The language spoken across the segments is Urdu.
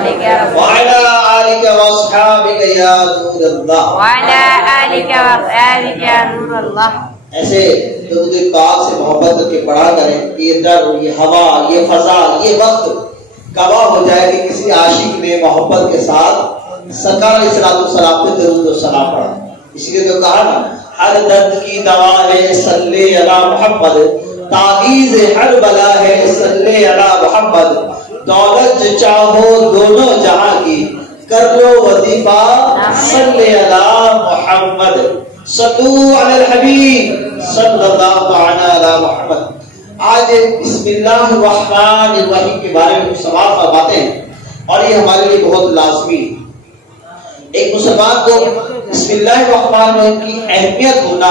عليك يا رسول الله وعلى آلك واصحابك يا نور الله وعلى آلك وأصحابك يا نور الله. ایسے درود پاک سے محبت کر کے پڑھا کریں کہ یہ در، یہ ہوا، یہ فضا، یہ وقت گواہ ہو جائے کہ کسی عاشق نے محبت کے ساتھ سرکار علیہ السلام پہ درود و سلام پڑھا. اسی لیے تو کہا نا ہر درد کی دوا ہے صلی علی محمد، تعویذ ہر بلا ہے صلی علی محمد، دولت جو چاہو دونوں جہاں کی کر لو وظیفہ صلی علی محمد. صلو علی الحبیب صلی اللہ تعالی علی محمد. آج بسم اللہ الرحمن الرحیم کے بارے میں سوال فرماتے ہیں اور یہ ہمارے لیے بہت لازمی ہے. ایک مسلمان کو بسم اللہ الرحمن الرحیم کی اہمیت ہونا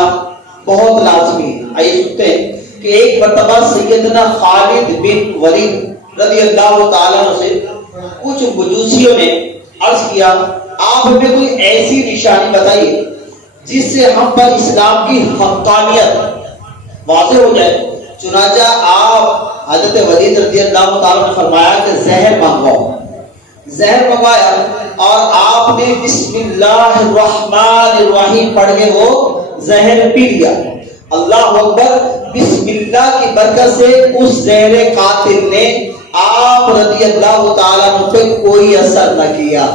بہت لازمی ہے. آئیے سنتے ہیں کہ ایک مرتبہ سیدنا خالد بن ولید رضی اللہ تعالیٰ عنہ سے کچھ مجوسیوں نے عرض کیا آپ ہمیں کوئی ایسی نشانی بتائیے جس سے ہم پر اسلام کی حقانیت واضح ہو جائے. چنانچہ آپ حضرت ولید رضی اللہ تعالیٰ نے فرمایا کہ زہر منگواؤ. زہر منگوایا اور آپ نے بسم اللہ الرحمن الرحیم پڑھ کے وہ زہر پی لیا. اللہ اکبر. بسم اللہ کی برکت سے اس زہر قاتل نے آپ رضی اللہ تعالیٰ عنہ پہ کوئی اثر نہ کیا.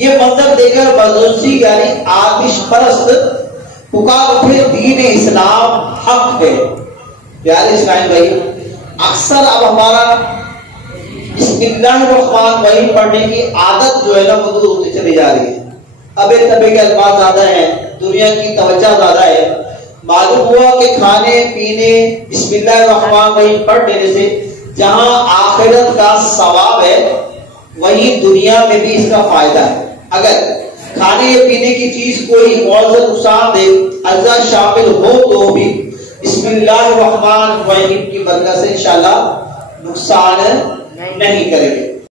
یہ منظر دیکھ کر بزرگی یعنی آتش پرست پکار اٹھے دین اسلام حق ہے. پیارے اسلام بھائی، اکثر اب ہمارا بسم اللہ الرحمن الرحیم پڑھنے کی عادت جو ہے نا وہ دور ہوتی چلی جا رہی ہے. ابے تبے کے الفاظ زیادہ ہیں، دنیا کی توجہ زیادہ ہے. معلوم ہوا کہ کھانے پینے بسم اللہ الرحمن الرحیم پڑھ لینے سے جہاں آخرت کا ثواب ہے وہیں دنیا میں بھی اس کا فائدہ ہے. اگر کھانے پینے کی چیز کوئی معذر نقصان دے اجزاء شامل ہو تو بھی بسم اللہ الرحمن الرحیم کی برکت سے انشاءاللہ نقصان نہیں کرے گے.